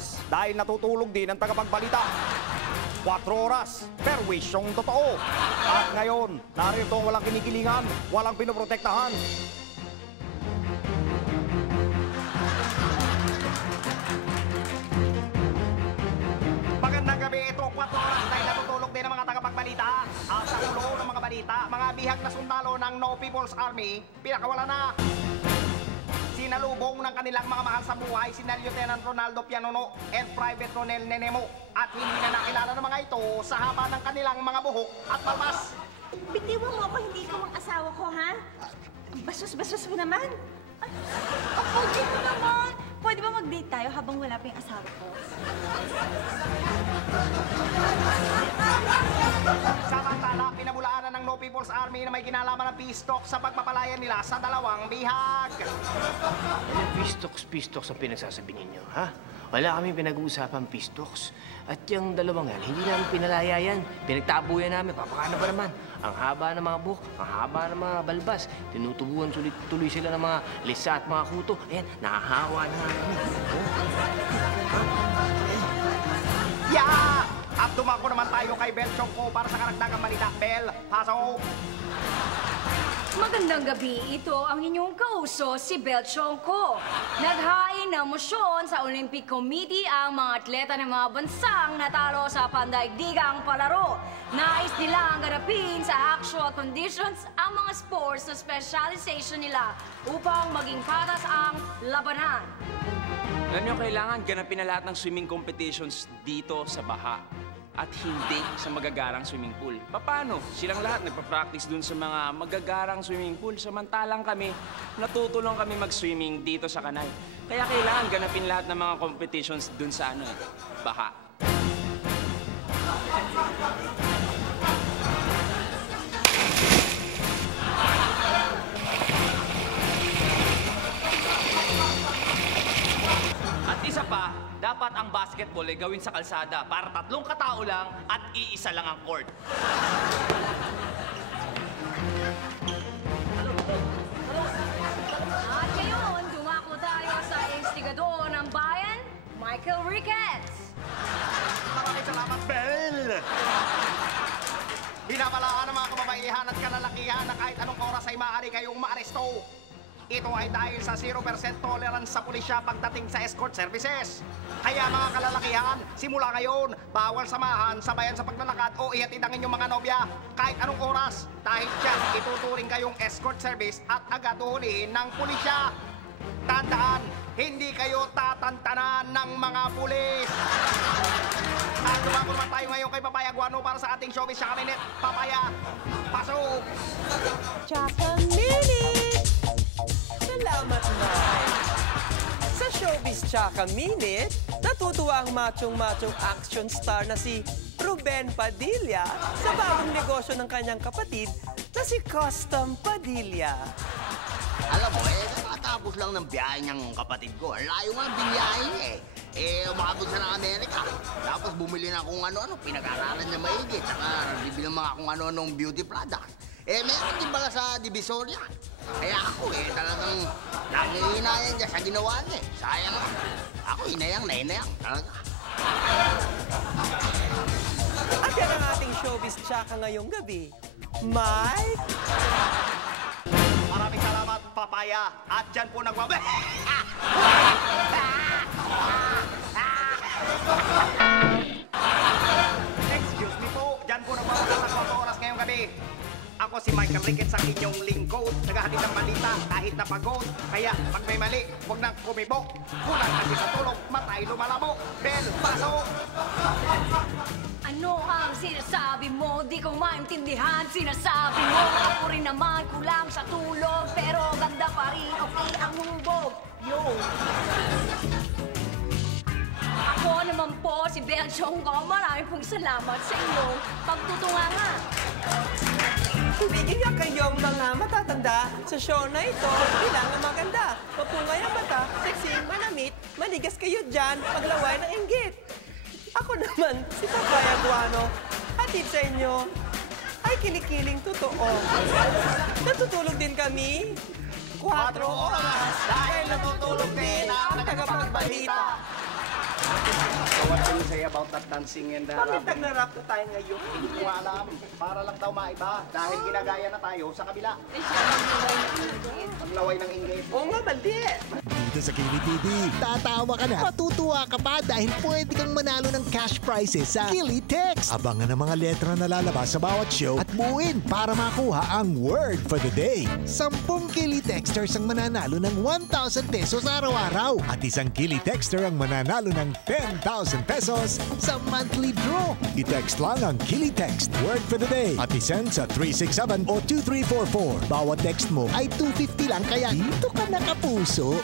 oras dahil natutulog din ang tagapagbalita. 4 oras, perwisyong totoo. At ngayon, narito ang walang kinikilingan, walang pinoprotektahan. Magandang gabi, ito 4 oras dahil natutulog din ang mga tagapagbalita. At sa ulo ng mga balita, mga bihag na sundalo ng No People's Army, pinakawala na. Sinalubong ng kanilang mga mahal sa buhay si Lieutenant Ronaldo Pianono and Private Ronel Nenemo at hindi na nakilala ng mga ito sa haba ng kanilang mga buhok at palmas. Bitiwan mo ako, hindi ko ang asawa ko, ha? Basos-basos mo naman. Ay, pwede mo naman. Pwede ba mag-date tayo habang wala pa yung asawa ko? Samantala, pinabulaanan ng No People's Army na may kinalaman ng peace talk sa pagpapalaya nila sa dalawang bihag. Peace talks ang pinagsasabi ninyo, ha? Wala kami pinag-uusapan peace talks. At yung dalawang yan, hindi namin pinalaya yan. Pinagtabuyan namin, papakana ba naman? Ang haba ng mga buhok, ang haba ng mga balbas. Tinutubuan tuloy sila ng mga lisa at mga kuto. Ayan, nahahawa na namin. Yeah! At dumako naman tayo kay Bel Chongko para sa karagdagang balita. Bel, pasok! Magandang gabi. Ito ang inyong kauso, si Bel Chongko. Naghain ng mosyon sa Olympic Committee ang mga atleta ng mga bansang natalo sa pandaigdigang palaro. Nais nilang ganapin sa actual conditions ang mga sports na specialization nila upang maging patas ang labanan. Alam nyo, kailangan ganapin na lahat ng swimming competitions dito sa baha at hindi sa magagarang swimming pool. Paano? Silang lahat nagpa-practice dun sa mga magagarang swimming pool. Samantalang kami, natutulong kami mag-swimming dito sa kanal. Kaya kailangan ganapin lahat ng mga competitions dun sa baha. At isa pa, dapat ang basketball ay gawin sa kalsada para 3 katao lang at iisa lang ang court. At ngayon, dumako tayo sa instigador ng bayan, Michael Ricketts. Maraming salamat, Bel! Binabalaan ng mga kababaihan at kalalakihan na kahit anong oras ay maaari kayong maaresto. Ito ay dahil sa 0% tolerance sa pulisya pagdating sa escort services. Kaya mga kalalakihan, simula ngayon, bawal samahan, sabayan sa paglalakad o ihatid ang inyong mga nobya kahit anong oras. Dahil dyan, ituturing kayong escort service at agad uhulihin ng pulisya. Tandaan, hindi kayo tatantanan ng mga pulis. At lumako naman tayo ngayon kay Papaya Guano para sa ating showbiz sa kabinet. Papaya, pasok! Chaka Minute! Salamat, Mike! Sa Showbiz Chaka Minute, natutuwa ang machong-machong action star na si Ruben Padilla sa bagong negosyo ng kanyang kapatid na si Custom Padilla. Alam mo, nakatapos lang ng biyahe niyang kapatid ko. Ang layo nga biniyahe niya umabot siya ng Amerika. Tapos bumili na kung ano-ano, pinag-aralan niya maigi. Tsaka bibili mga kung ano-anong beauty products. Meron din pala sa Divisoria. Kaya ako talagang nangihinayan niya sa ginawa niya. Sayang lang. Ako inayang talaga. At yan ang ating Showbiz Chaka ngayong gabi. Mike! Maraming salamat, Papaya. At dyan po nagwabe. Excuse me po, dyan po nagwawala ng 4 oras ngayong gabi. Ako si Michael Ricketts, ang inyong lingkod. Naghahatid ng balita kahit napagod. Kaya pag may mali, huwag nang kumibok. Kulang kasi sa tulog, matay lumalabo. Bel, pasok! Ano ang sinasabi mo? Di ko maintindihan. Sinasabi mo, ako rin naman kulang sa tulog. Pero ganda pa rin, okay ang hubog. Yo! Ako naman po, si Bel Chongko. Maraming pong salamat sa inyong pagtutunganga. Tumigil niya kayong mga matatanda sa show na ito. Kailangan maganda. Mapungay ang mata, sexy, manamit, manigas kayo dyan, paglaway ng inggit. Ako naman, si Papaya Guano, hatid sa inyo ay kinikiling totoo. Natutulog din kami. 4 oras dahil natutulog din ang tagapagbalita. So what can you say about that dancing and Bakit nag-rap na tayo ngayon? Hindi ko alam. Para lang daw maiba. Dahil ginagaya na tayo sa kabila. Ang laway ng inggit. Oo nga, baldi. Dito sa Kili TV, tatawa ka na, matutuwa ka pa dahil pwede kang manalo ng cash prizes sa Kili Text. Abangan ang mga letra na lalabas sa bawat show at buuin para makuha ang word for the day. 10 Kili Texters ang mananalo ng 1,000 pesos araw-araw at isang Kili Texter ang mananalo ng 10,000 pesos sa monthly draw. I-text lang ang Kili Text word for the day at isend sa 367 o 2344. Bawat text mo ay 250 lang kaya dito ka nakapuso.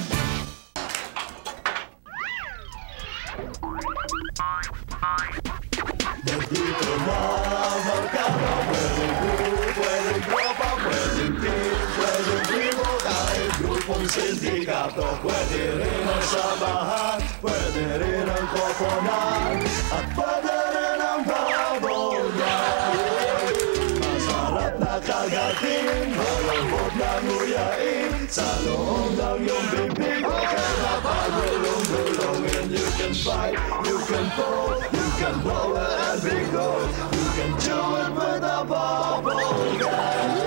Sindikato, pwede rin ang samahan, pwede rin ang koponan, at pwede rin ang babonan. Masarap na kagatin, malambot na nguyain, sa loob ng iyong bibig, kaya pagulong-gulong, and you can bite, you can pull, you can blow it and be good, you can chew it with a bubble gang.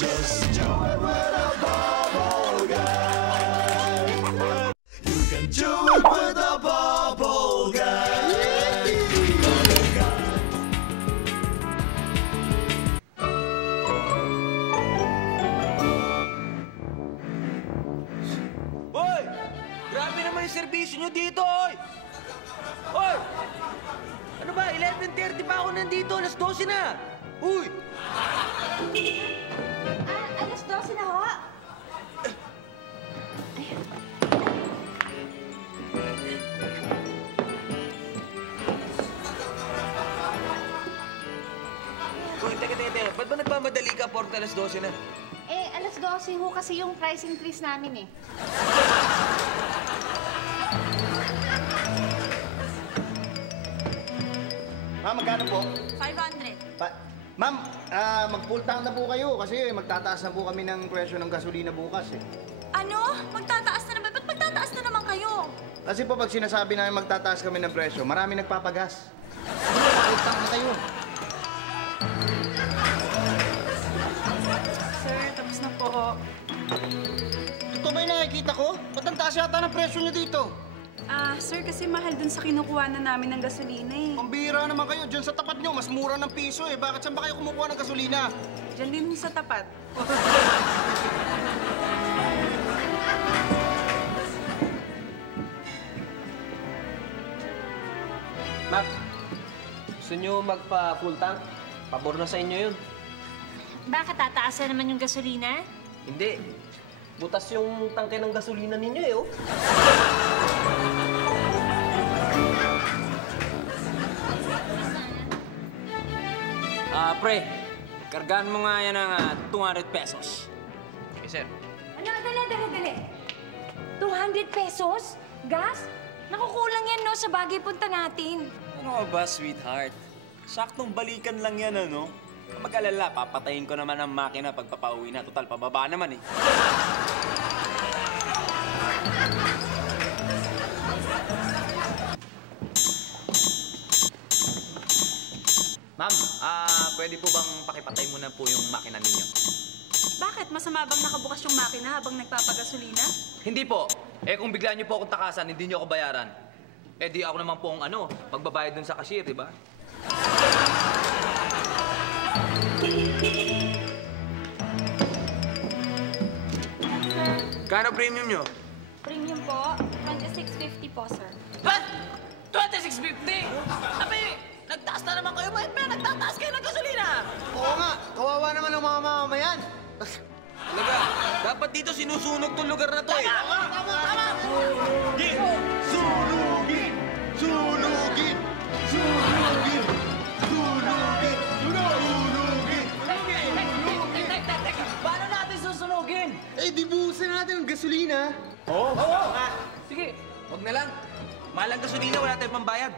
Just do it with a bubble guy. You can do it with a bubble guy. Hoy! Grabe naman yung serbisyo nyo dito, hoy! Hoy! Ano ba? 11:30 pa ako nandito. Alas 12 na. Uy! Alas 12 na ho. Uy, teka. Ba't ba nagmamadali ka porta alas 12 na? Eh, alas 12 ho kasi yung price increase namin eh. Ma'am, magkano po? 500. Ma'am, mag-full tank na po kayo kasi magtataas na po kami ng presyo ng gasolina bukas eh. Ano? Magtataas na naman? Ba't magtataas na naman kayo? Kasi po pag sinasabi namin magtataas kami ng presyo, marami nagpapagas. Full tank na kayo. Sir, tapos na po. Ito ba yung nakikita ko? Ba't ang taas yata ng presyo nyo dito? Sir, kasi mahal dun sa kinukuha na namin ng gasolina eh. Pambihira naman kayo. Diyan sa tapat nyo, mas mura ng piso eh. Bakit saan ba kayo kumukuha ng gasolina? Diyan din sa tapat. Ma'am, gusto nyo magpa-full tank? Pabor na sa inyo yun. Bakit tataas na naman yung gasolina? Hindi. Butas yung tangke ng gasolina ninyo eh, oh. Pre, kargaan mo nga yan ng 200 pesos. Yes, sir. Ano? Dali. 200 pesos? Gas? Nakukulang yan, no, sa bagay punta natin. Ano ka ba, sweetheart? Saktong balikan lang yan, ano? Mag-alala, papatayin ko naman ang makina pagpapauwi na. Total, pababa naman eh. Ma'am, pwede po bang pakipatay muna po yung makina ninyo? Bakit? Masama bang nakabukas yung makina habang nagpapagasolina? Hindi po. Eh kung bigla niyo po akong takasan, hindi niyo ako bayaran. Eh di ako naman po ang magbabayad dun sa cashier, di ba? Kano premium nyo? Premium po, 26.50 po, sir. What? 26.50? Abay, nagtaas na naman kayo. Bakit ba nagtataas kayo ng gasolina? Oo nga, kawawa naman ang mga mamamayan. Talaga, dapat dito sinusunog tong lugar na to eh. Tama! Sunugin! Sunugin! Sunugin! Sunugin! Sunugin! Teka. Paano natin susunugin? Eh, di buhusan natin ang gasolina. Sige. Huwag na lang. Mahal ang gasolina, wala tayong pambayad.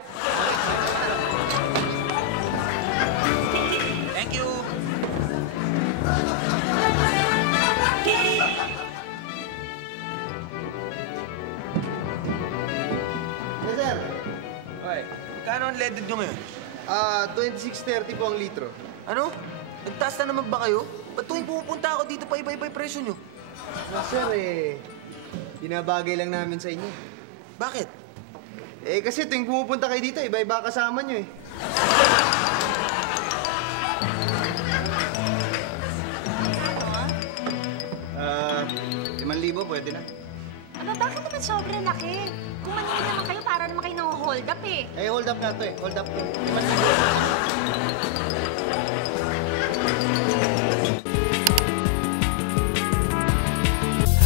Thank you. Yes, sir. Hoy, kano ang leaded nyo ngayon? 26.30 po ang litro. Ano? Nagtaas na naman ba kayo? Ba't tuwing pumupunta ako dito pa iba-iba yung presyo nyo? Sir, binabagay lang namin sa inyo. Bakit? Kasi tuwing pumupunta kayo dito, iba-iba kasama nyo eh. Ah, 5,000 pwede na. Aba, bakit naman sobrang laki? Kung maningin naman kayo, para naman kayo nang-hold up eh. Hold up nga to eh. Hold up. 5,000.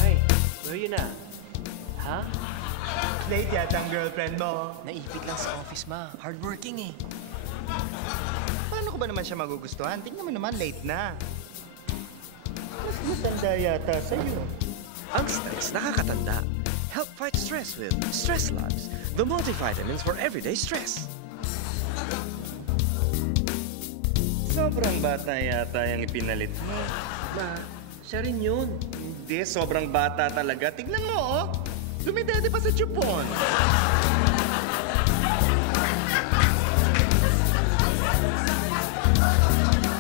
Hi, where you na? Ha? Late yata ang girlfriend mo. Naipit lang sa office, ma. Hardworking eh. Paano ko ba naman siya magugustuhan? Tingnan mo naman, late na. Mas matanda yata sa'yo. Ang stress nakakatanda. Help fight stress with Stress Labs, the multivitamins for everyday stress. Sobrang bata yata yung ipinalit mo. Ma, siya rin yun. Hindi, sobrang bata talaga. Tignan mo, oh. Dumidede pa sa chupon.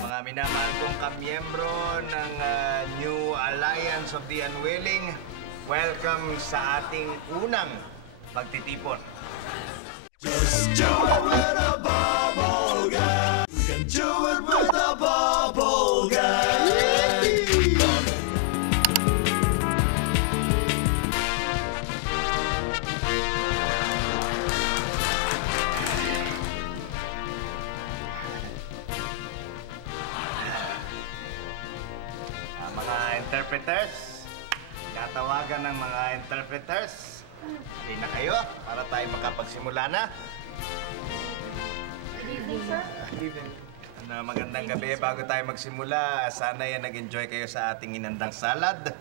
Mga minamahal kong kamiyembro ng New Alliance of the Unwilling, welcome sa ating unang pagtitipon. Just do it with a bubble guy. You can do it with a bubble guy. Mga interpreters, tatawagan ng mga interpreters. Hindi na kayo para tayo makapagsimula na. Good evening, sir. Good evening. Magandang gabi. Bago tayo magsimula, sana nag-enjoy kayo sa ating inandang salad.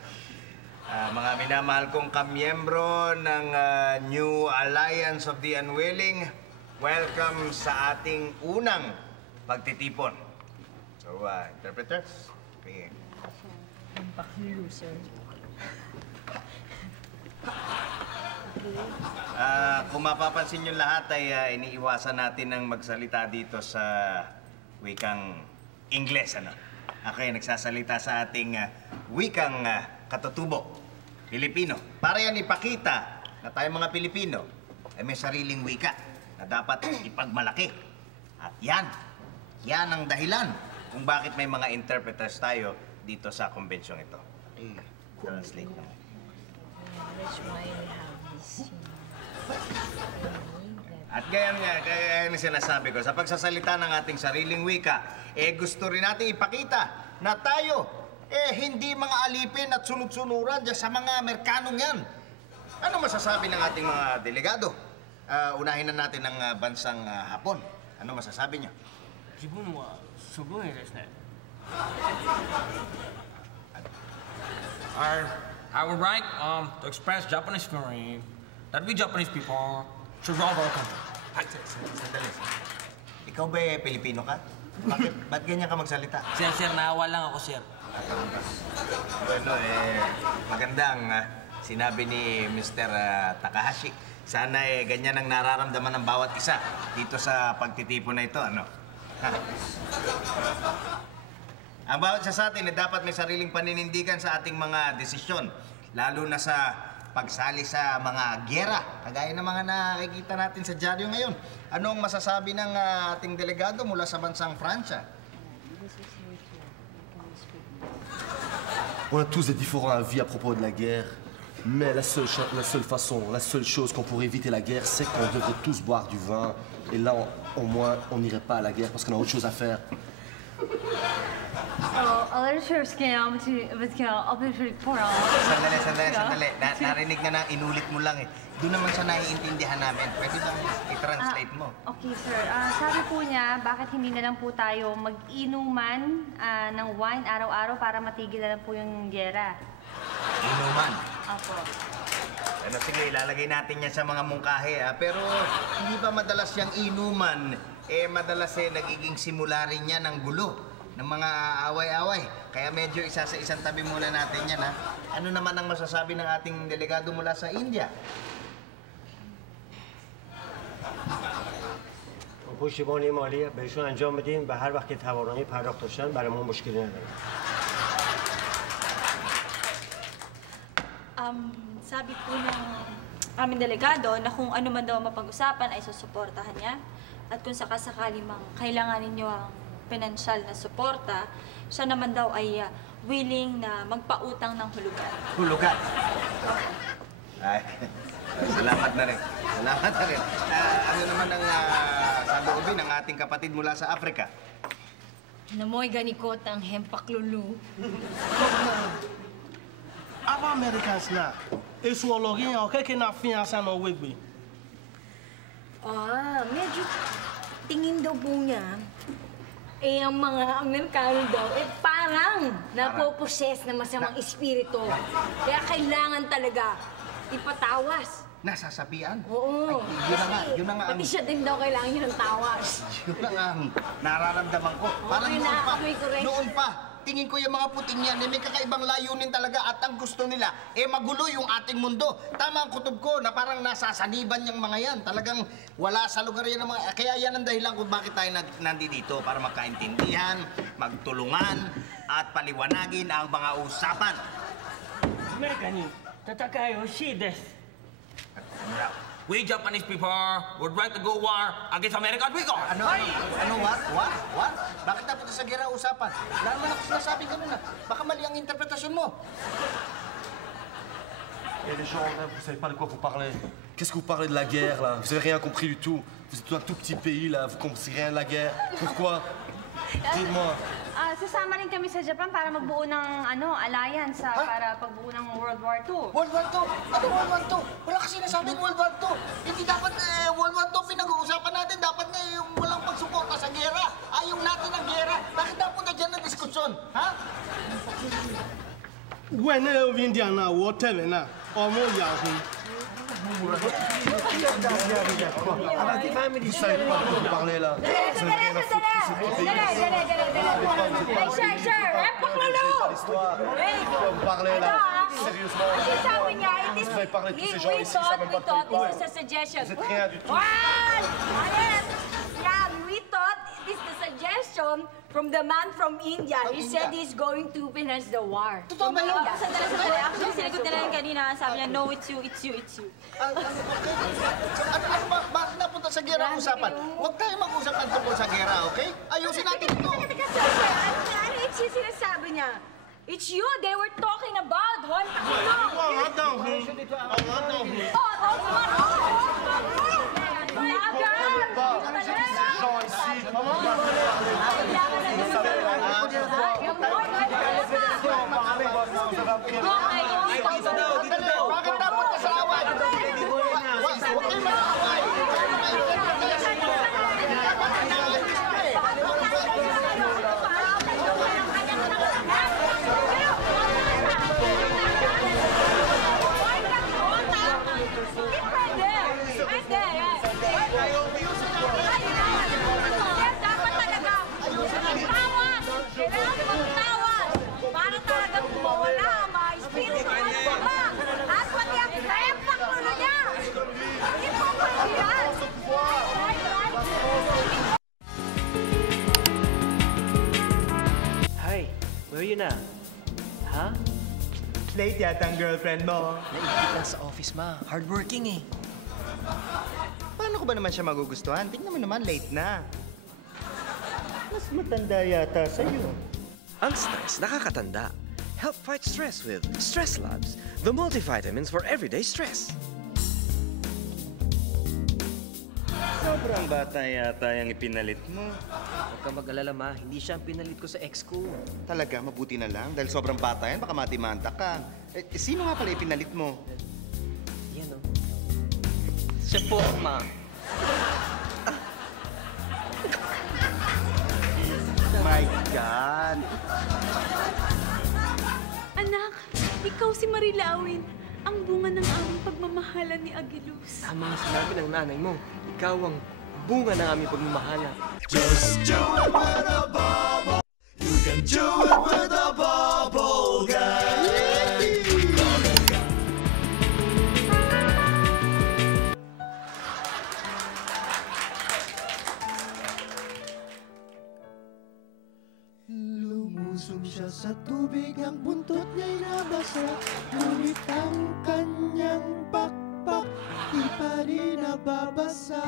Mga minamahal kong kamiyembro ng New Alliance of the Unwilling, welcome sa ating unang pagtitipon. So, interpreters, okay. Kung mapapansin nyo lahat ay iniiwasan natin ang magsalita dito sa wikang Ingles, ano? Ako ay nagsasalita sa ating wikang katutubo, Pilipino. Para yan ipakita na tayong mga Pilipino ay may sariling wika na dapat ipagmalaki. At yan ang dahilan kung bakit may mga interpreters tayo dito sa konbensyong ito. Translate lang. That's why we have this, At gaya yung sinasabi ko, sa pagsasalita ng ating sariling wika, gusto rin natin ipakita na tayo, hindi mga alipin at sunod-sunuran dyan sa mga Amerikanong yan. Ano masasabi ng ating mga delegado? Unahin na natin ang bansang Hapon. Ano masasabi niyo? I would like to express Japanese feeling that we Japanese people should love our country. Sandali. Ikaw ba Pilipino ka? Ba't ganyan ka magsalita? Sir, naawa lang ako, sir. Bueno, magandang sinabi ni Mr. Takahashi. Sana ganyan ang nararamdaman ng bawat isa dito sa pagtitipon na ito, ano? Ang bawat isa sa atin dapat may sariling paninindigan sa ating mga desisyon, lalo na sa pagsali sa mga gyera, kagaya ng mga nakikita natin sa dyaryo ngayon. Anong masasabi ng ating delegado mula sa bansang Pransya? On a tous des différents avis à propos de la guerre, mais la seule chose qu'on pourrait éviter la guerre, c'est qu'on devrait tous boire du vin. Et là, au moins, on n'irait pas à la guerre parce qu'on a autre chose à faire. A little sure scam but obviously for all. Sandali. Narinig na inulit mo lang eh. Doon naman siya naiintindihan namin. Pwede bang i-translate mo? Okay, sir. Sabi po niya, bakit hindi na lang po tayo mag-inuman ng wine araw-araw para matigil na lang po yung gyera. Inuman. Opo. Ano sige, ilalagay natin yan sa mga mungkahe, Pero hindi ba madalas yung inuman, madalas nagiging simula rin yan ng gulo, ng mga away-away. Kaya medyo isa sa isang tabi muna natin yan, Ano naman ang masasabi ng ating delegado mula sa India? پشتیبانی مالی بهشون انجام بدین و هر وقت که توانایی پرداخت داشتن برای ما مشکلی نداره. Sabi po ng aming delegado na kung ano man daw mapag-usapan ay susuportahan niya. At kung sakasakali mang kailanganin niyo ang pinansyal na suporta, siya naman daw ay willing na magpautang ng hulugan. Hulugan? Ay, salamat na rin. Salamat na rin. Ano naman ang sabi ng ating kapatid mula sa Africa? Namoy ganikot ang hempaklulu. Aba Americans na. Isuologi yan, okay kina fiansa no wigby. Medyo tingin daw po niya, ang mga Amerikano daw, parang napoposes na masamang espiritu. Kaya kailangan talaga ipatawas. Nasasabihan? Oo. Ay, yun na nga. Pati siya din daw kailangan niya ng tawas. Yun na nga ang nararamdaman ko. Parang noon pa, tingin ko yung mga puting yan, may kakaibang layunin talaga at ang gusto nila, magulo yung ating mundo. Tama ang kutob ko na parang nasasaniban yung mga yan. Talagang wala sa lugar yan ng mga... Kaya yan ang dahilan kung bakit tayo nandito para magkaintindihan, magtulungan, at paliwanagin ang mga usapan. Amerikani, tatakayo, shides. We Japanese people would like to go war against America at we go. Ano? What? Bakit napunta sa gera usapan? Wala naman ako sinasabing ganun Baka mali ang interpretasyon mo. Et les gens, là, vous savez pas de quoi vous parlez. Qu'est-ce que vous parlez de la guerre, là? Vous avez rien compris du tout. Vous êtes un tout petit pays, là. Vous comprenez rien de la guerre. Pourquoi? Dites-moi. Sasama rin kami sa Japan para magbuo ng alliance para pagbuo ng World War II. World War II? Ano World War II? Wala kasi nasabing World War II. Hindi dapat World War II pinag-uusapan natin. Dapat nga yung walang pagsuporta sa gera. Ayaw natin ang gera. Bakit napunta dyan ng diskusyon? Ha? When Indiana water na, omo yahoo. Vous savez pas de quoi vous parlez, là. Vous avez rien à foutre. Vous parlez, là. Sérieusement. Vous avez parlé de tous ces gens ici, ils savent même pas de quoi ils parlent. Vous êtes rien du tout. We thought it is the suggestion from the man from India. He said he's going to finance the war. Totoo ba yun? Actually, sinagot nila lang kanina. Sabi niya, no, it's you. Bakit napunta sa gera ang usapan? Huwag tayo mag-usap ng tungkol sa gera, okay? Ayusin natin ito. Ano it's yung sinasabi niya? It's you. They were talking about Hon Pakulo. Bakit napunta sa away? Huwag kayo mag-away. Hi, where are you na? Ha? Late yata ang girlfriend mo. Naiigitan sa office, ma. Hardworking eh. Paano ko ba naman siya magugustuhan? Tingnan mo naman, late na. Mas matanda yata sa'yo. Ang stress nakakatanda. Help fight stress with Stress Labs, the multivitamins for everyday stress. Sobrang bata yata yung ipinalit mo. Huwag ka mag-alala, ma. Hindi siya ang pinalit ko sa ex ko. Talaga, mabuti na lang. Dahil sobrang bata yan, baka matimanta ka. Sino nga pala ipinalit mo? Yan, o. Siya po, ma. My God! Anak, ikaw si Marilawin. ang bunga ng aming pagmamahalan ni Agilus. Tama ang sinabi ng nanay mo. Ikaw ang bunga ng aming pagmamahala. Just do it with a bubble. You can do it with a bubble gang. Lumusong siya sa tubig, ang buntot niya'y nabasa. Ngunit ang kanyang pakpak, di pa rin nababasa.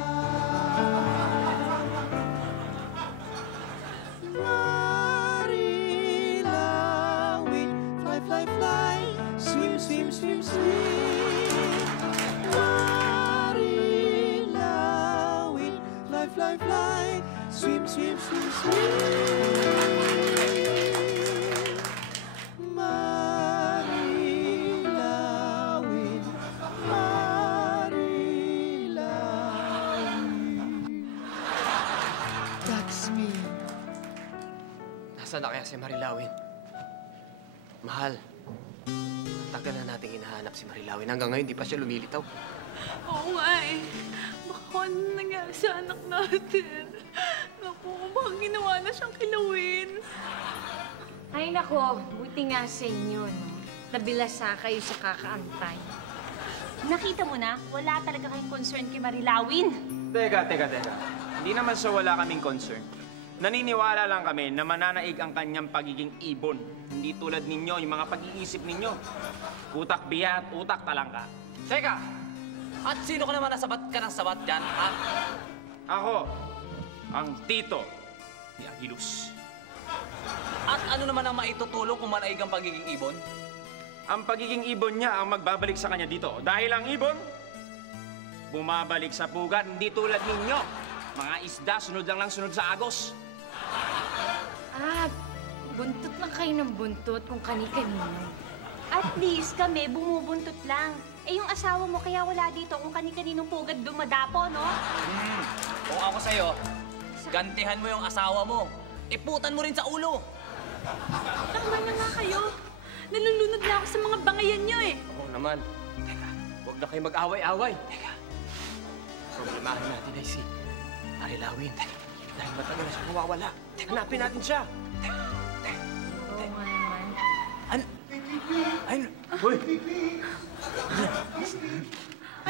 Marilawin, fly, fly, fly, swim, swim, swim, swim. Marilawin, fly, fly, fly, swim, swim, swim, swim. Marilawin, Marilawin. That's me. Nasaan na kaya si Marilawin? Mahal, tagal na nating hinahanap si Marilawin. Hanggang ngayon, di pa siya lumilitaw. Oo nga eh. Baka ano nangyari sa anak natin? Naku, baka ginawa na siyang kilawin. Ay nako, buti nga sa inyo, no? Nabilasa kayo sa kakaantay. Nakita mo na, wala talaga kayong concern kay Marilawin. Teka. Hindi naman sa wala kaming concern. Naniniwala lang kami na mananaig ang kanyang pagiging ibon. Hindi tulad ninyo, yung mga pag-iisip ninyo. Utak biya at utak talangka. Teka! At sino ka naman nasabat ka ng sabat dyan, ha? Ako, ang tito ni Agilus. At ano naman ang maitutulong kung manaig ang pagiging ibon? Ang pagiging ibon niya ang magbabalik sa kanya dito. Dahil ang ibon, bumabalik sa pugat, hindi tulad ninyo. Mga isda, sunod lang sunod sa agos. Ah, buntot lang kayo ng buntot kung kani-kanino. At least kami, bumubuntot lang. Eh yung asawa mo kaya wala dito kung kani-kaninong pugad dumadapo, no? Kung ako sa'yo, gantihan mo yung asawa mo. Iputan mo rin sa ulo. Tama na nga kayo. Nalulunod na ako sa mga bangayan niyo eh. Oo naman. Teka, huwag na kayo mag-away-away. Teka, problemahan natin ay si Marilawin. Dahil matagal na siya nawawala. Hanapin natin siya. Oo nga naman. Hoy!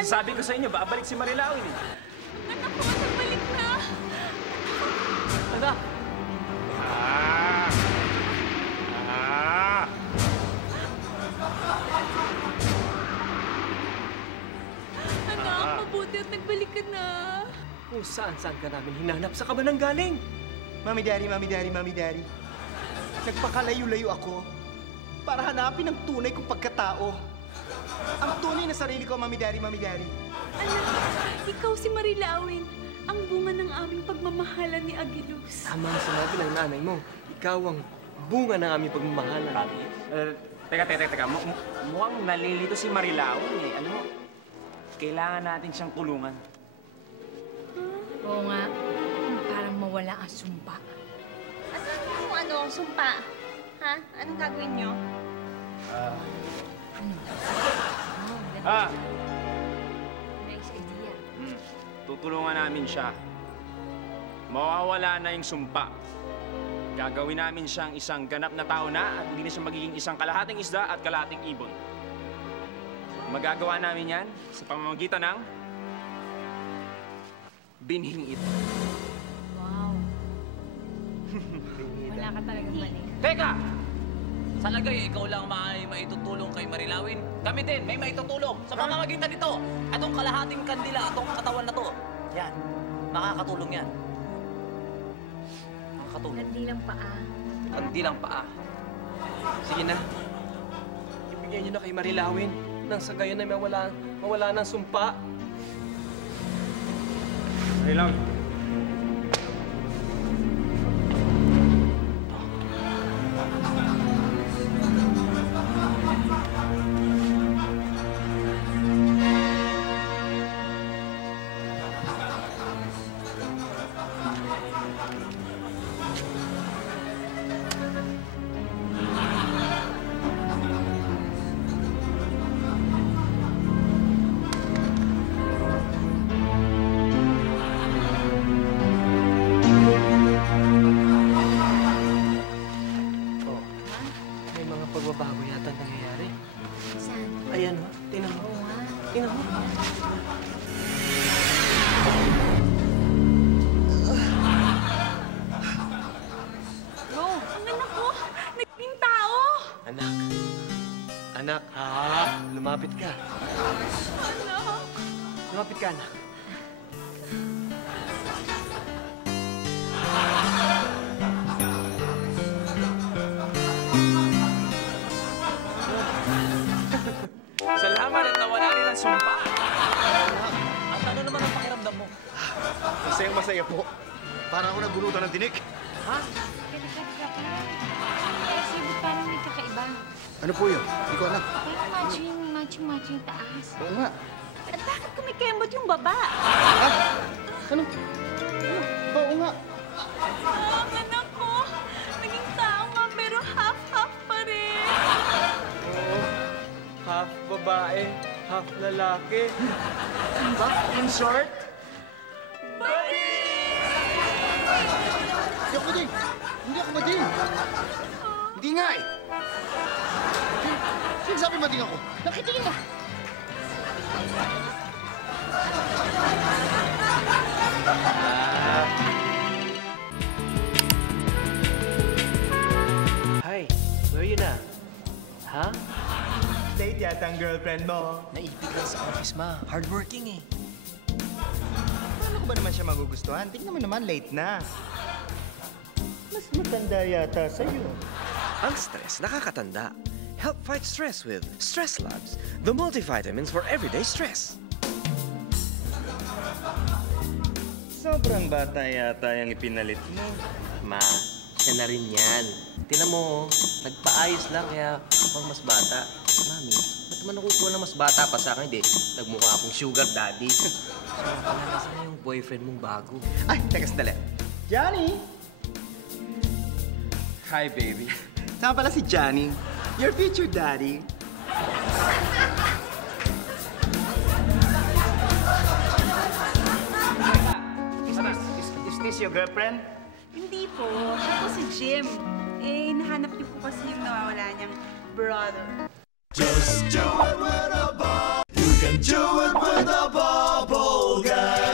Sabi ko sa inyo, babalik si Marilawin eh. Anak ko, nagbalik na. Anak! Anak, mabuti at nagbalik ka na. Kung saan-saan ka namin hinanap, sa ka ba nang galing? Mami Daddy. Nagpakalayo-layo ako para hanapin ang tunay kong pagkatao. Ang tunay na sarili ko, Mami Daddy. Anak, ikaw si Marilawin, ang bunga ng aming pagmamahalan ni Agilus. Tama ang sinabi ng nanay mo. Ikaw ang bunga ng aming pagmamahala. Teka. Mukhang nalilito si Marilawin eh. Ano mo? Kailangan natin siyang tulungan. Oo nga, parang mawala ang sumpa. At ano, sumpa? Ha? Anong gagawin niyo? Nice idea. Tutulungan namin siya. Mawawala na yung sumpa. Gagawin namin siyang isang ganap na tao na at hindi na siya magiging isang kalahating isda at kalahating ibon. Magagawa namin yan sa pamamagitan ng binhing ito. Wow. Wala ka talagang mali. Teka! Sa lagay, ikaw lang maitutulong kay Marilawin. Kami din, may maitutulong sa pamamagitan nito. Atong kalahating kandila, atong katawan na to. Yan, makakatulong yan. Makakatulong. Kandilang paa. Kandilang paa. Sige na. Ibigay niyo na kay Marilawin nang sa gayon ay mawala ng sumpa. Marilawin. Ina mo. Bro, ang anak ko, naging tao. Anak, lumapit ka. Anak. Lumapit ka, anak. Salamat at nawala rin ang sumpa. At ano naman ang pakiramdam mo? Masayang-masaya po. Para ako nagbulutan ng tinik. Ha? Sibot parang may kakaiba. Ano po yun? Hindi ko alam. Pero matching taas. Oo nga. At bakit kumikembot yung baba? Ano? Oo nga. Ang anak ko, naging tao nga pero half-half pa rin. Oo. Half babae, half lalaki. In short? Buddy! Hindi ako mading. Hindi ako mading. Hindi nga eh. Sinasabi mading ako. Nakitingin mo. Hi, where you na? Ha? Late yata ang girlfriend mo. Naipit lang sa office, ma. Hardworking eh. Paano ko ba naman siya magugustuhan? Tingnan mo naman, late na. Mas matanda yata sa'yo. Ang stress nakakatanda. Help fight stress with Stress Labs, the multivitamins for everyday stress. Sobrang bata yata yung ipinalit mo. Ma, siya na rin yan. Tinan mo, nagpaayos lang kaya pang mas bata. Mami, ba't naman nakukuha na mas bata pa sa akin? Hindi, nagmukha akong sugar daddy. So, kasi na yung boyfriend mong bago. Ay, teka sandali. Johnny! Hi, baby. Sama pala si Johnny, your future daddy. Is this your girlfriend? Hindi po. Siya po si Jim. Eh, nahanap niyo po kasi yung nawawala niyang brother. Just do it with a bubble. You can do it with a bubble guy.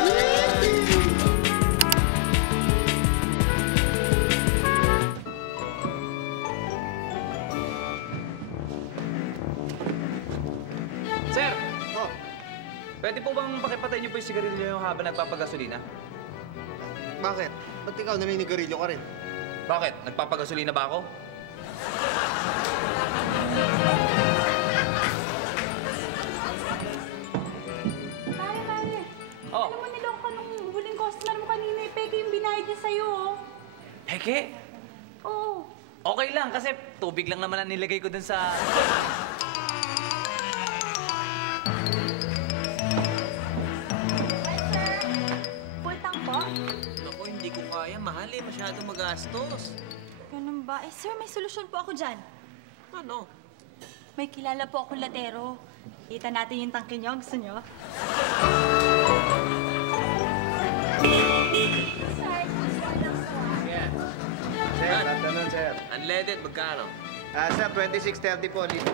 Sir! Pwede po bang pakipatay niyo po yung sigarilyo yung habang nagpapagasolina? Bakit? Ba't ikaw naninigarilyo ka rin? Bakit? Nagpapagasolina ba ako? Pare. Oh. Alam mo, niloko ka nung huling customer mo kanina. Peke yung binayad niya sa'yo, oh. Peke? Oo. Okay lang kasi tubig lang naman ang nilagay ko dun sa... Full tank po? Naku, hindi ko kaya. Mahal eh. Masyadong magastos. Ganun ba? Eh, sir, may solusyon po ako dyan. Ano? May kilala po akong latero. Kita natin yung tangke niyo. Gusto niyo? Sir, afternoon, sir. Unleaded, magkano? Sir, 26.30 po, litro.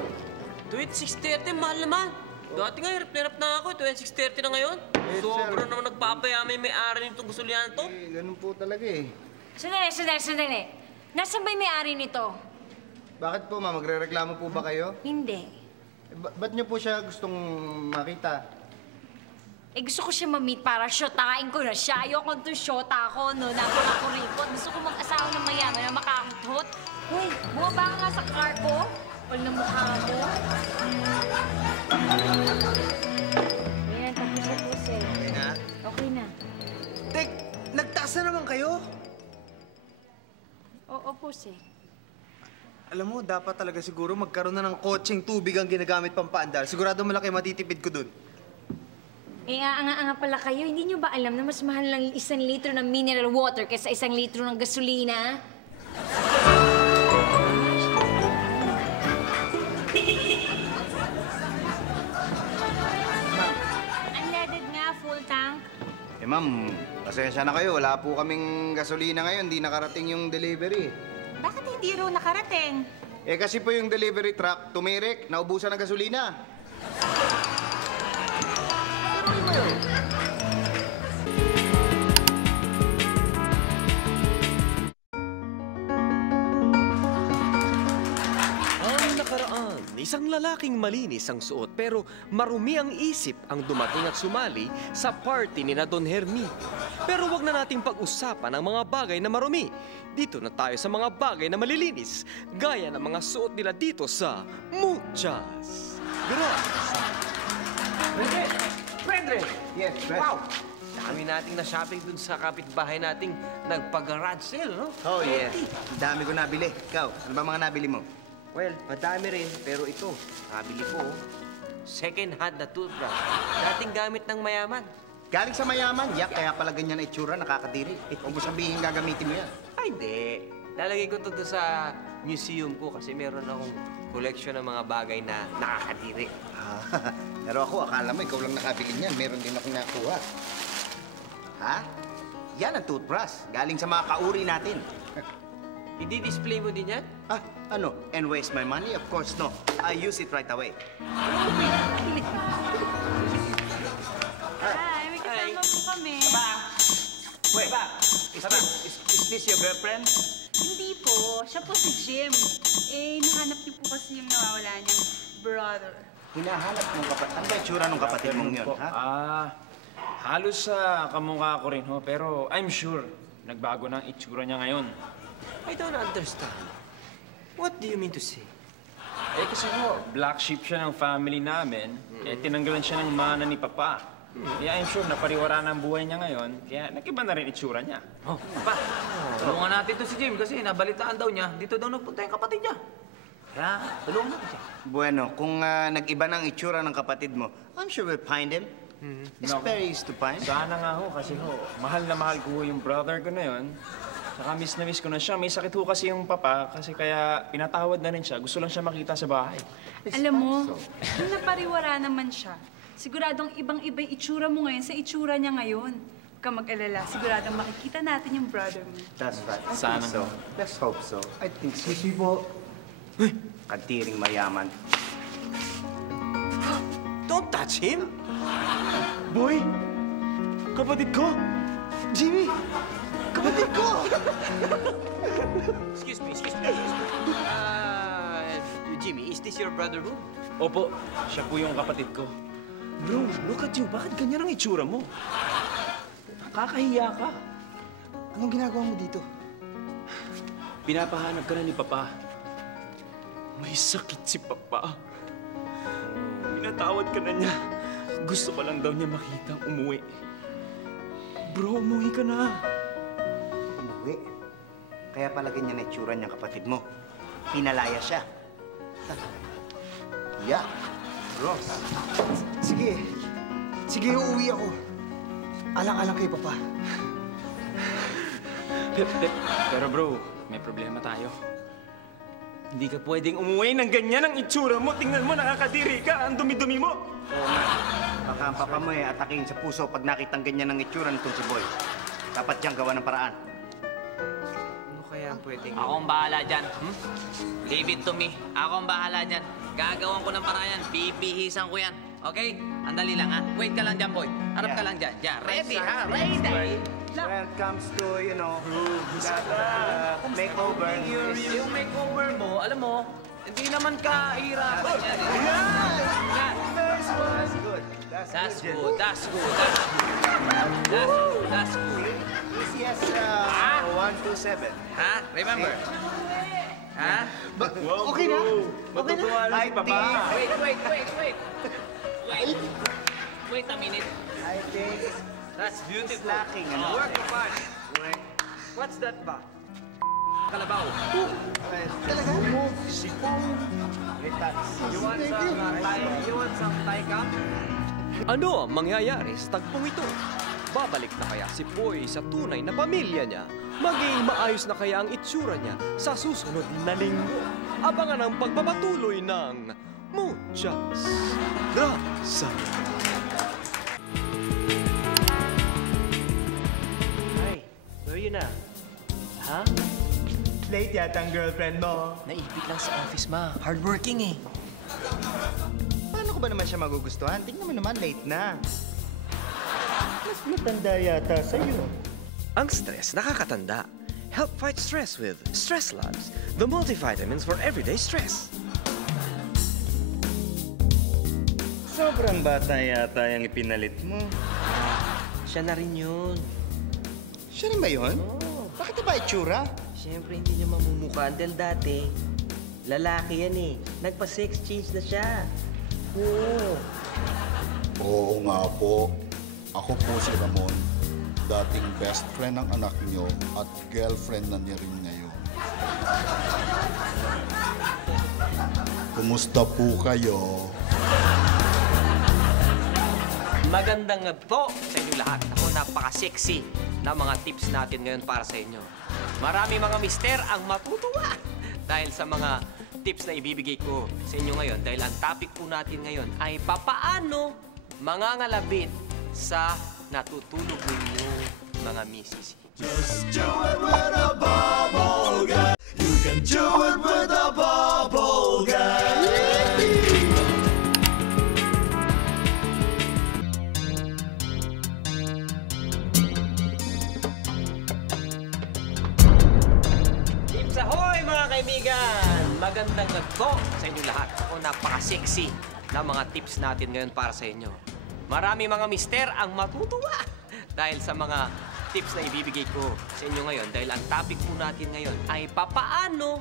26.30, mahal naman. Dati nga, hirap na ako. 26.30 na ngayon. Sobrang naman nagpapayami may-ari nitong gusulian to. Ganun po talaga eh. Sandali. Nasaan ba yung may-ari nito? Bakit po, ma? Magre-reklamo po ba kayo? Hindi. Ba't niyo po siya gustong makita? Eh, gusto ko siya ma-meet para shotain ko na siya. Ayoko itong shota ko, no? Napakakuripot. Gusto ko mag-asawa ng mayaman na makakuthot. Uy, bumaba ka nga sa car ko. Wal na mukha mo. Ayan, tapos na po, sir. Okay na? Okay na. Tek, nagtaas na naman kayo? Oo po, sir. Alam mo, dapat talaga siguro magkaroon na ng kotseng tubig ang ginagamit pang paandar. Sigurado malaki matitipid ko dun. Eh, aanga-anga pala kayo. Hindi nyo ba alam na mas mahal lang 1 litro ng mineral water kaysa 1 litro ng gasolina? Unleaded nga, full tank. Eh, ma'am, pasensya na kayo. Wala po kaming gasolina ngayon. Di nakarating yung delivery. Bakit hindi raw nakarating? Eh, kasi po yung delivery truck, tumirik, naubusan ng gasolina. Panoorin mo yun. Ang nakaraan, isang lalaking malinis ang suot pero marumi ang isip ang dumating at sumali sa party ni na Don Hermie. Pero wag na nating pag-usapan ang mga bagay na marumi. Dito na tayo sa mga bagay na malilinis, gaya ng mga suot nila dito sa Muchas. Friendre! Yes, wow! Dami nating na-shopping dun sa kapitbahay nating nagpag-garage sale, no? Oh, yeah. Dami ko nabili. Ikaw, ano ba mga nabili mo? Well, madami rin, pero ito, nabili ko, second-hand na toothbrush. Dating gamit ng mayaman. Galing sa mayaman? Yak, kaya pala ganyan na itsura, nakakadiri. Huwag mo sabihin gagamitin mo yan. Ay, hindi. Lalagay ko ito sa museum ko kasi meron akong collection ng mga bagay na nakakadiri. Pero ako, akala mo, ikaw lang nakabili niyan. Meron din akong nakuha. Ha? Yan ang toothbrush. Galing sa mga kauri natin. I-display mo din yan? Ah, ano? And waste my money? Of course, no. I use it right away. Hi, may kasama po kami. Wait, is this your girlfriend? Hindi po. Siya po si Jim. Eh, hinahanap niyo po kasi yung nawawala niyang brother. Hinahanap mong kapatid. Ano ba itsura ng kapatid mong yun, ha? Halos kamukha ko rin, ho. Pero I'm sure, nagbago na ang itsura niya ngayon. I don't understand. What do you mean to say? Eh kasi ho, black sheep siya ng family namin. Eh tinanggalan siya ng mana ni Papa. Kaya I'm sure napariwara na ang buhay niya ngayon. Kaya nag-iba na rin itsura niya. Pa, tulungan natin to si Jim kasi nabalitaan daw niya, dito daw nagpunta yung kapatid niya. Kaya, tulungan natin siya. Bueno, kung nag-iba ng itsura ng kapatid mo, I'm sure we'll find him. It's very easy to find. Sana nga ho, kasi ho, mahal na mahal ko yung brother ko na yun. Saka miss na miss ko na siya. May sakit ho kasi yung papa, kasi kaya pinatawad na rin siya. Gusto lang siya makita sa bahay. Alam mo, kung napariwara naman siya, siguradong ibang-iba yung itsura mo ngayon sa itsura niya ngayon. Huwag ka mag-alala, siguradong makikita natin yung brother mo. That's right. Sana. So, let's hope so. I think so. People... Katiring mayaman. Don't touch him! Boy! Kapatid ko! Jimmy! Kapatid ko! Excuse me. Jimmy, is this your brotherhood? Opo, siya po yung kapatid ko. Bro, look at you. Bakit ganyan ang itsura mo? Kakahiya ka. Anong ginagawa mo dito? Pinapahanap ka na ni Papa. May sakit si Papa. Pinatawad ka na niya. Gusto pa lang daw niya makita umuwi. Bro, umuwi ka na. Umuwi? Kaya pala ganyan na itsura niyang kapatid mo. Pinalaya siya. Yeah. Ross. Sige. Sige, uuwi ako. Alang-alang kay Papa. Pero bro, may problema tayo. Hindi ka pwedeng umuwi ng ganyan ang itsura mo. Tingnan mo, nakakadiri ka. Ang dumi-dumi mo. Oo nga. Baka ang papa mo ataking sa puso pag nakitang ganyan ang itsura nitong si Boy. Dapat diyang gawa ng paraan. Ano kaya ang pwedeng... Ako ang bahala dyan. Leave it to me. Ako ang bahala dyan. Gagawan ko ng paraan. Bibihisan ko yan. Okay? Andali lang, ha? Wait ka lang dyan, boy. Harap ka lang dyan. Diyan. Ready, ha? Ready! When it comes to, you know, that makeover. Yung makeover mo, alam mo, hindi naman kahirapan yan. That's good. That's good. That's good. That's good. Easy as 127. Ha? Remember? Ha? Okay na? Matutuwa na si Papa. Wait a minute. I think That's beautiful. lacking. Work of art. What's that ba? Kalabaw. Talaga? You want some Thai cup? Ano ang mangyayari sa tagpong ito? Babalik na kaya si Boy sa tunay na pamilya niya? Maging maayos na kaya ang itsura niya sa susunod na linggo? Abangan ang pagpapatuloy ng Muchas Gracias! Ay, where you na? Ha? Late yata ang girlfriend mo. Naipit lang sa office, ma. Hardworking eh. Paano ko ba naman siya magugustuhan? Tingnan mo naman, late na. Matanda yata sa'yo. Ang stress nakakatanda. Help fight stress with Stress Labs, the multivitamins for everyday stress. Sobrang bata yata yung ipinalit mo. Siya na rin yun. Siya rin ba yun? Oo. Bakit iba itsura? Siyempre, hindi niya mamumukha. Dahil dati, lalaki yan eh. Nagpa-sex change na siya. Oo. Oo nga po. Ako po si Ramon. Dating best friend ng anak niyo at girlfriend na niya rin ngayon. Kumusta po kayo? Magandang gabi po sa inyo lahat. Ako napaka-sexy na mga tips natin ngayon para sa inyo. Marami mga mister ang matutuwa dahil sa mga tips na ibibigay ko sa inyo ngayon. Dahil ang topic po natin ngayon ay papaano mangangalabit sa natutulog ninyo mga misis. Just do it with a bubble guy. You can do it with a bubble guy. Tips ahoy mga kaibigan! Magandang gabi po sa inyo lahat. Ako napaka-sexy na mga tips natin ngayon para sa inyo. Marami mga mister ang matutuwa dahil sa mga tips na ibibigay ko sa inyo ngayon. Dahil ang topic po natin ngayon ay papaano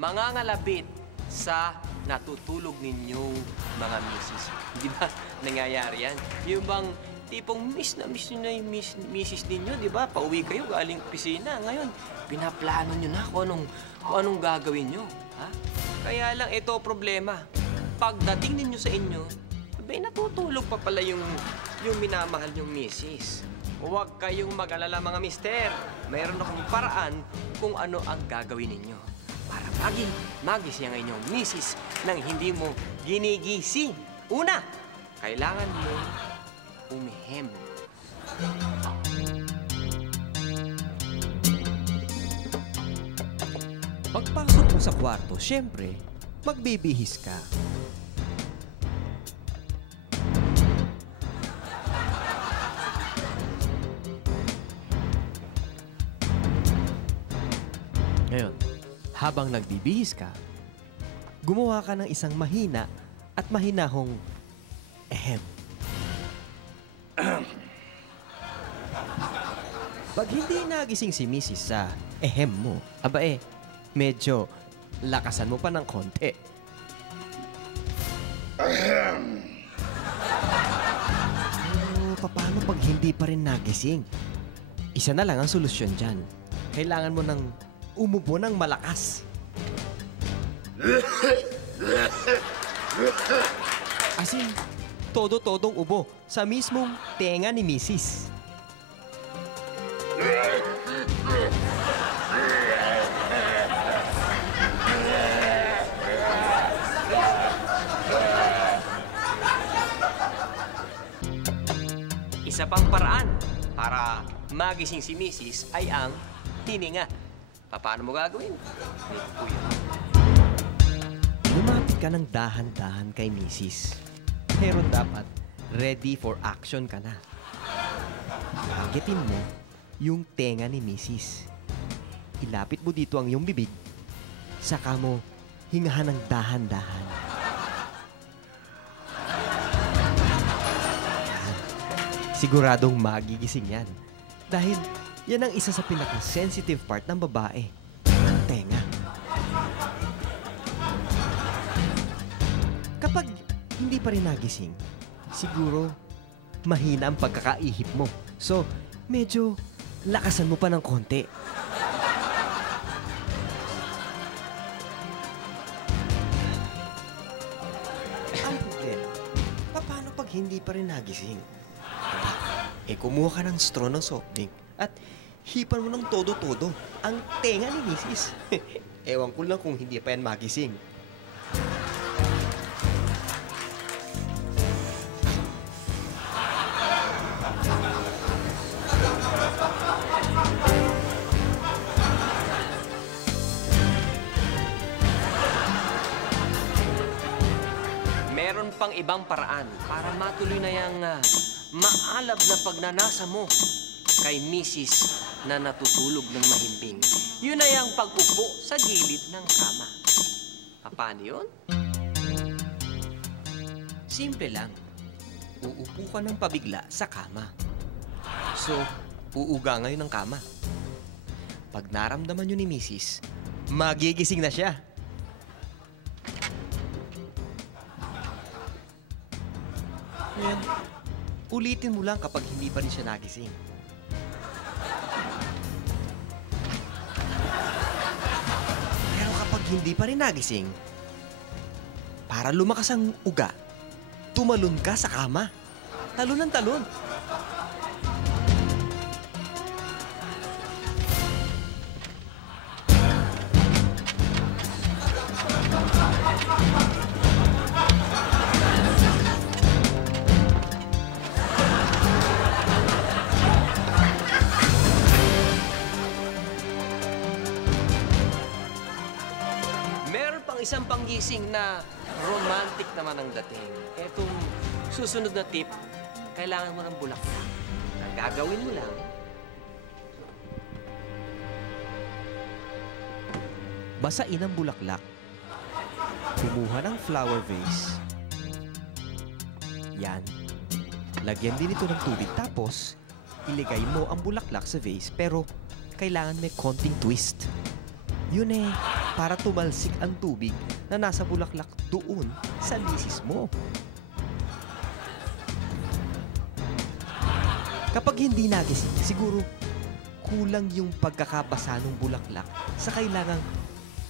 mangangalabit sa natutulog ninyong mga misis. Di ba nangyayari yan? Yung bang tipong miss na yung misis ninyo, di ba? Pauwi kayo galing opisina. Ngayon, pinaplano nyo na kung anong gagawin nyo. Ha? Kaya lang ito problema. Pagdating ninyo sa inyo, abay, natutulog pa pala yung minamahal nyong misis. Huwag kayong mag-alala mga mister. Mayroon akong paraan kung ano ang gagawin ninyo para magising ang inyong misis nang hindi mo ginigising. Una, kailangan mo umihem. Pagpasok mo sa kwarto, syempre, magbibihis ka. Ngayon, habang nagbibihis ka, gumawa ka ng isang mahina at mahinahong ehem. Pag hindi nagising si Mrs. sa ehem mo, medyo lakasan mo pa ng konti. Pero paano pag hindi pa rin nagising? Isa na lang ang solusyon dyan. Kailangan mo ng umubo ng malakas. As in, todo-todong ubo sa mismong tenga ni Mrs. Isa pang paraan para magising si Mrs. ay ang hininga. Paano mo gagawin? Lumapit ka ng dahan-dahan kay Mrs. Pero dapat ready for action ka na. Targetin mo yung tenga ni Mrs. Ilapit mo dito ang iyong bibig. Saka mo hingahan ng dahan-dahan. Siguradong magigising yan. Dahil yan ang isa sa pinaka-sensitive part ng babae. Ang tenga. Kapag hindi pa rin nagising, siguro mahina ang pagkakaihip mo. So, medyo lakasan mo pa ng konti. Ang problema, paano pag hindi pa rin nagising? Kumuha ka ng straw ng soft drink at hipan mo ng todo-todo ang tenga ni Mrs. Ewan ko lang kung hindi pa yan magising. Meron pang ibang paraan para matuloy na yung maalab na pagnanasa mo kay Mrs. na natutulog ng mahimbing. Yun ay ang pag-upo sa gilid ng kama. Paano yun? Simple lang. Uupo ka ng pabigla sa kama. So, uuga ngayon ng kama. Pag naramdaman yun ni Mrs., magigising na siya. Ngayon, ulitin mo lang kapag hindi pa rin siya nagising. Pero kapag hindi pa rin nagising, para lumakas ang uga, tumalon ka sa kama. Talon ng talon. Isang panggising na romantic naman ang dating. Etong susunod na tip, kailangan mo ng bulaklak. Ang gagawin mo lang, basain ang bulaklak. Kumuha ng flower vase. Yan. Lagyan din ito ng tubig. Tapos, iligay mo ang bulaklak sa vase. Pero, kailangan may konting twist. Yun eh, para tumalsik ang tubig na nasa bulaklak doon sa misis mo. Kapag hindi nagising, siguro kulang yung pagkakabasa ng bulaklak sa kailangang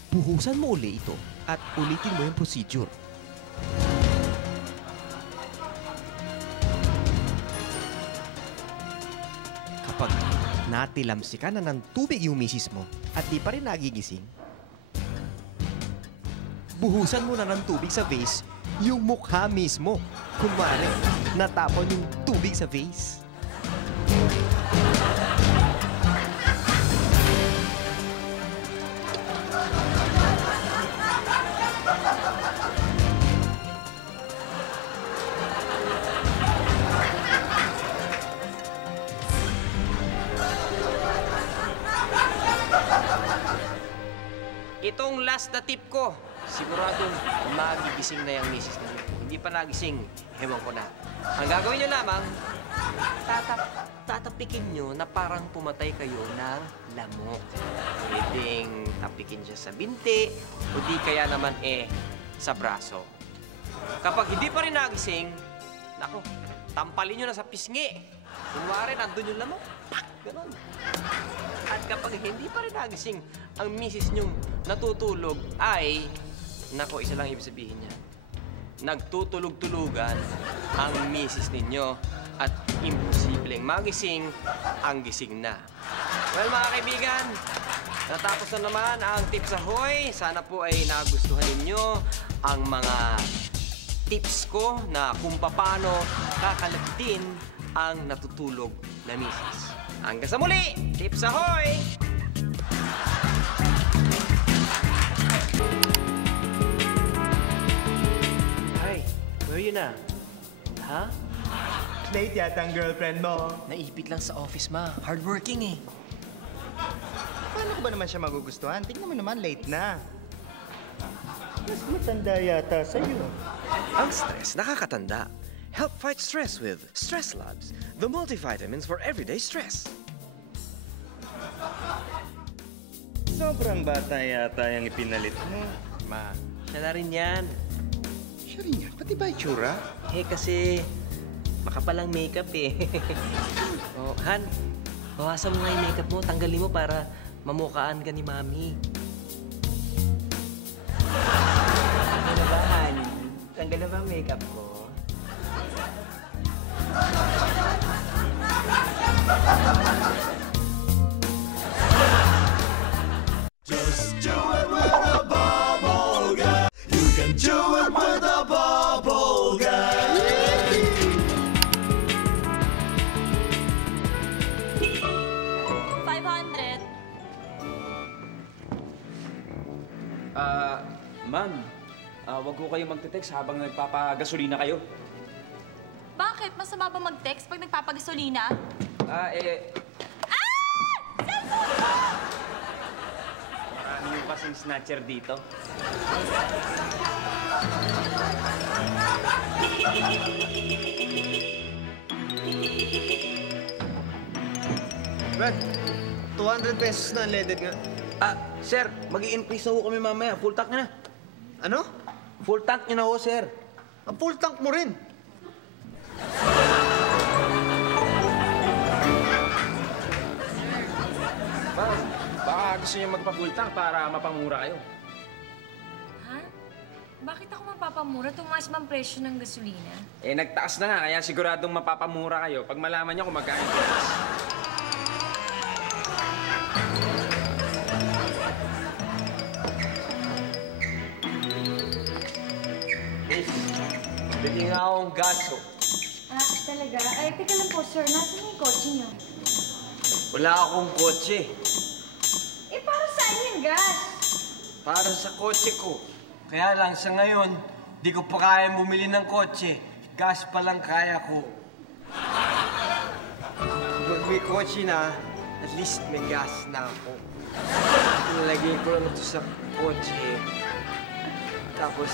buhusan mo uli ito at ulitin mo yung procedure. Kapag natilamsikan na ng tubig yung misis mo at di pa rin nagigising, buhusan mo na ng tubig sa vase yung mukha mismo. Kunwari, natapon yung tubig sa vase. Itong last na tip ko, siguradong magigising na yung misis ninyo. Hindi pa nagising, hewan ko na. Ang gagawin nyo lamang, tatapikin nyo na parang pumatay kayo ng lamok. Pwedeng tapikin siya sa binti, o di kaya naman sa braso. Kapag hindi pa rin nagising, nako, tampalin nyo na sa pisngi. Kunwari, nandun yung lamok. Pak! Ganon. At kapag hindi pa rin nagising, ang misis nyong natutulog ay, nako, isa lang ibig sabihin niya. Nagtutulog-tulugan ang misis ninyo at imposibleng magising ang gising na. Well, mga kaibigan, natapos na naman ang Tips Ahoy. Sana po ay nagustuhan ninyo ang mga tips ko na kung paano kakalakitin ang natutulog na misis. Hanggang sa muli, Tips Ahoy! Hi, where are you na? Ha? Late yata ang girlfriend mo. Naipit lang sa office, ma. Hardworking eh. Paano ko ba naman siya magugustuhan? Tingnan mo naman, late na. Mas matanda yata sa'yo. Ang stress nakakatanda. Help fight stress with Stress Labs, the multivitamins for everyday stress. Sobrang bata yata yung ipinalit mo. Ma, siya na rin yan. Siya rin yan? Pati ba itsura? Kasi makapalang makeup eh. Oh, Han, bawasan mo nga yung makeup mo. Tanggalin mo para mamukhaan ka ni Mami. Ano ba, Han? Tanggal na ba ang makeup ko? Just do it with a bubble guy. You can do it with a bubble guy. 500. Ma'am, wag ko kayo magte-text habang nagpapagasolina kayo. Bakit? Bakit? Masama ba mag-text pag nagpapagasolina? Cellphone ko! Marami yung kasing snatcher dito. Brad, 200 pesos na unleaded nga. Sir, mag-i-increase na ho kami mamaya. Full tank na. Ano? Full tank nyo na ho, sir. Ang full tank mo rin. Baka gusto niyo magpa-full tank para mapamura kayo. Ha? Bakit ako mapapamura? Tumaas bang presyo ng gasolina? Nagtaas na nga, kaya siguradong mapapamura kayo pag malaman niyo kung magkano yung gas. Miss, bili nga akong gaso. Talaga? Ay, teka lang po, sir. Nasaan yung kotse niyo? Wala akong kotse. Para saan yung gas? Para sa kotse ko. Kaya lang, sa ngayon, di ko pa kaya bumili ng kotse. Gas pa lang kaya ko. Pag may kotse na, at least may gas na ako. Nilagay ko lang ito sa kotse. Tapos...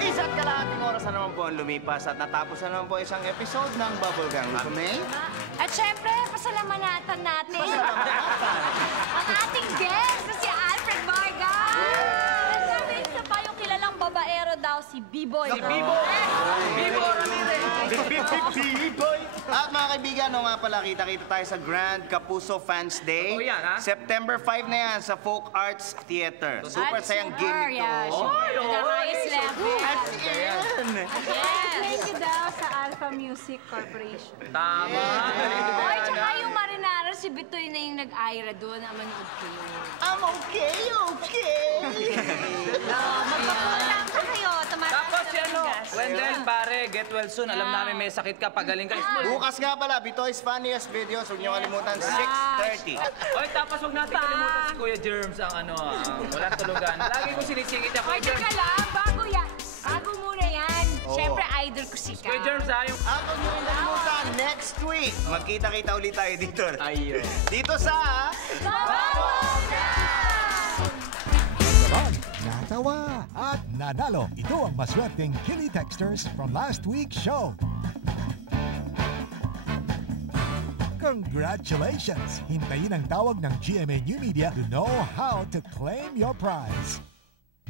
Isa't kalahating oras na naman po ang lumipas at natapos na naman po isang episode ng Bubblegum. Kami? At syempre, pasalamatan natin ang ating guest na si Alfred Vargas! At syempre, isa pa yung kilalang babaero daw, si B-Boy. Si B-Boy! B-Boy Ramirez! B-Boy! At mga kaibigan, no nga pala, kita-kita tayo sa Grand Kapuso Fans Day. Oo yan, ha? September 5 na yan sa Folk Arts Theater. Super sayang gimmick to. The highest level. At yan! Thank you daw sa Alpha Music Corporation. Tama! Oy, tsaka yung Marinara, si Bitoy na yung nag-aira doon. Manood kayo. I'm okay. Magpapulang pa kayo. Tapos yan, Wendell, pare, get well soon. Alam namin may sakit ka, pagaling ka. Bukas nga pala, Bitoy's Funniest Videos. Huwag niyo kalimutan, 6:30. Oy, tapos huwag natin kalimutan si Kuya Germs ang walang tulugan. Lagi ko sinisingit niya, Oy, Kuya Germs. teka lang. Bago yan. Bago muna yan. Siyempre, idol ko si Ka. Kuya Germs, yung... At huwag niyo rin kalimutan, next week, magkita-kita ulit tayo dito. Ayun. Dito sa... Natawa at nanalo. Ito ang maswerteng Kili Texters from last week's show. Congratulations! Hintayin ang tawag ng GMA New Media to know how to claim your prize.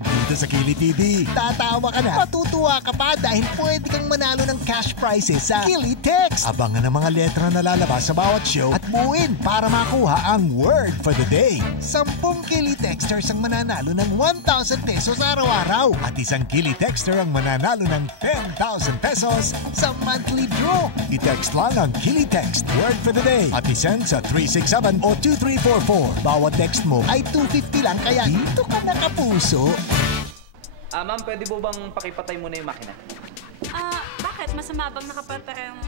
Dito sa Kili TV, tatawa ka na, matutuwa ka pa dahil pwede kang manalo ng cash prizes sa Kili Text. Abangan ang mga letra na lalabas sa bawat show at buuin para makuha ang word for the day. 10 Kili Texters ang mananalo ng 1,000 pesos araw-araw at isang Kili Texter ang mananalo ng 10,000 pesos sa monthly draw. I-text lang ang Kili Text word for the day at isend sa 367 o 2344. Bawat text mo ay 250 lang kaya dito ka na kapuso. Ma'am, pwede po bang pakipatay muna yung makina? Bakit? Masama bang nakapatay ang...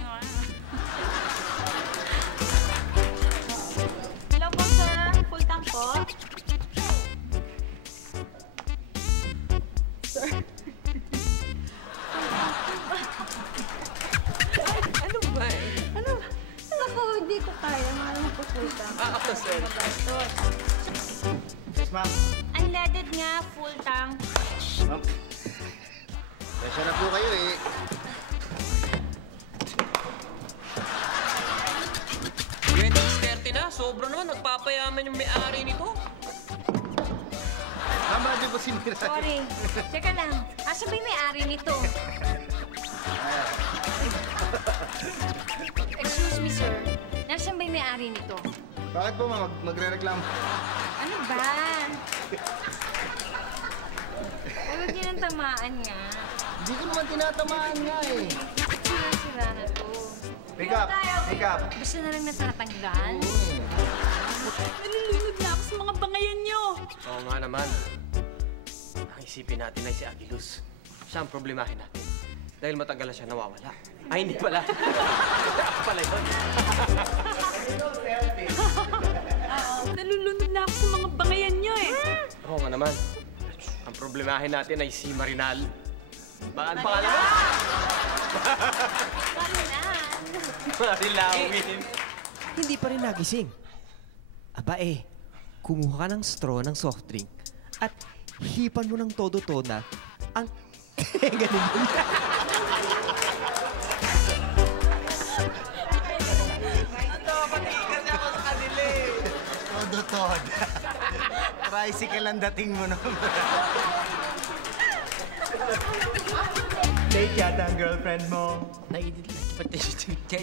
Hello po, sir. Full tank po. Sir. Ano ba? Ano? Naku, hindi ko kaya. Mahal mo po full tank. Ako, sir. Yes, ma'am. Unleaded nga, full tank. Ma'am, pasya na po kayo eh. na. Sobra naman. Nagpapayaman yung may-ari nito. Tama, di ba sinira? Sorry. Teka lang. Asa ba yung may-ari nito? Excuse me, sir. Nasaan ba yung may-ari nito? Bakit po magre-reklamo? Ano ba? Huwag niyo nang tamaan nga. Hindi ko naman tinatamaan nga eh. Sira na to. Pick up! Pick up! Basta na lang natatanggal. Nalulunod na ako sa mga bangayan niyo. Oo nga naman. Ang isipin natin ay si Agilus. Siya ang problemahin natin. Dahil matagal na siya nawawala. Ay, hindi pala. Ako pala yun. Nalulunod na ako sa mga bangayan niyo eh. Oo nga naman. Ang problemahin natin ay si Marinal. Baka ang pangalan mo? Marilawin. Hindi pa rin nagising. Aba kumuha ka ng straw ng soft drink at hipan mo ng todo-todo na ang tenga ni Muya. Todo-todo. Tricycle ang dating mo naman. Date yata ang girlfriend mo. Okay.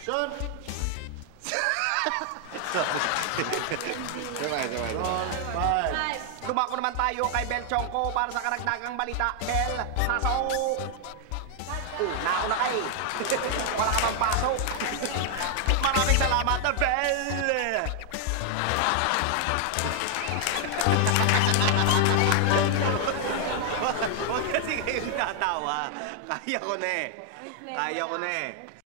Action! Dumako naman tayo kay Bel Chongko para sa karagdagang balita. Bel, pasok! Nauna kay. Wala ka bang pasok? Maraming salamat na Bel! Huwag kasi kayong tatawa. Kaya ko na eh.